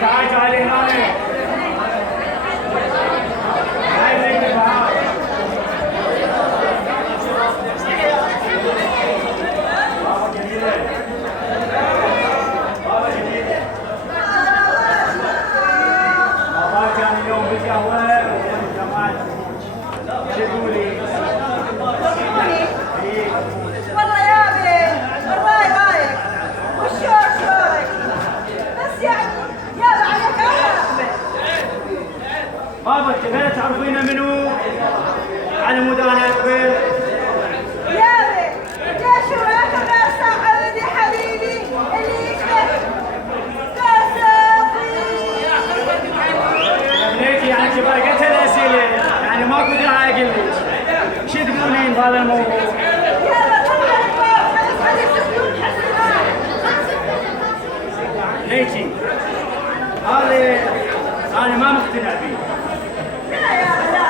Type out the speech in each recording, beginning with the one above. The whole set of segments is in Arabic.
تعال تعال هنا. والله يا بي الراي رايك والشور شورك بس يعني يا عليك احمد بابا تبغى تعرفين منو على مود انا اقبل يا بي ليش وراك غير سعد يا حبيبي اللي يكتب كاسفي ليك يعني كبرقت الاسئله يعني ماكو داعي اقول لك شو تقولين بهذا الموضوع؟ يا طبعا الباب خلي تسكت حسنا ليكي هذا انا ما مقتنع فيه. لا يا لا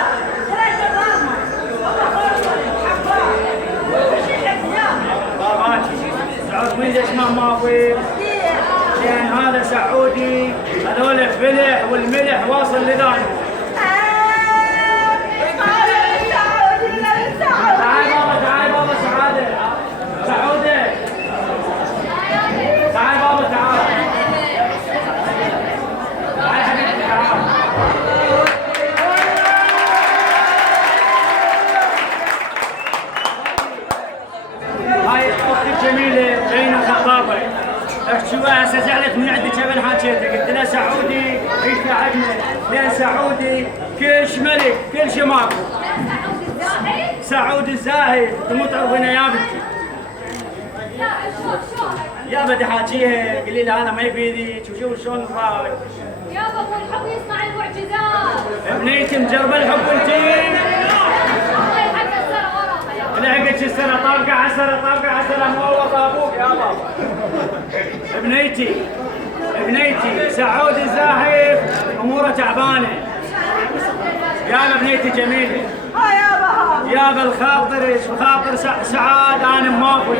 لا تضامن والله فرصه حباب وش الحكيان باباتي تعرفين ليش ما ماوي؟ لان هذا سعودي هذول الفلح والملح واصل لذانه. تعال بابا سعادة سعودة تعال بابا تعال تعال حبيبي تعال. هاي اختي الجميلة جاينا خطابة احكيوها هسه زعلت من عندك ابن حاجيتك قلت لها سعودي ايش عجمه لان سعودي كلش ملك كل شيء ماكو. سعود الزاهد انتم تعرفين يا بنتي يا بدي حاجيها قولي لها انا ما يفيدك وشوف شلون رايك. يابا هو الحب يصنع المعجزات. بنيتي مجربه الحب انتي؟ الله يلحق السنه وراها يابا. لحقت السنه طابقه على السنه مو والله ابوك يا بابا. بنيتي سعود الزاهد اموره تعبانه. يا بنيتي جميله ها يابا ها يا بالخاطر وخاطر سعاد انا موافق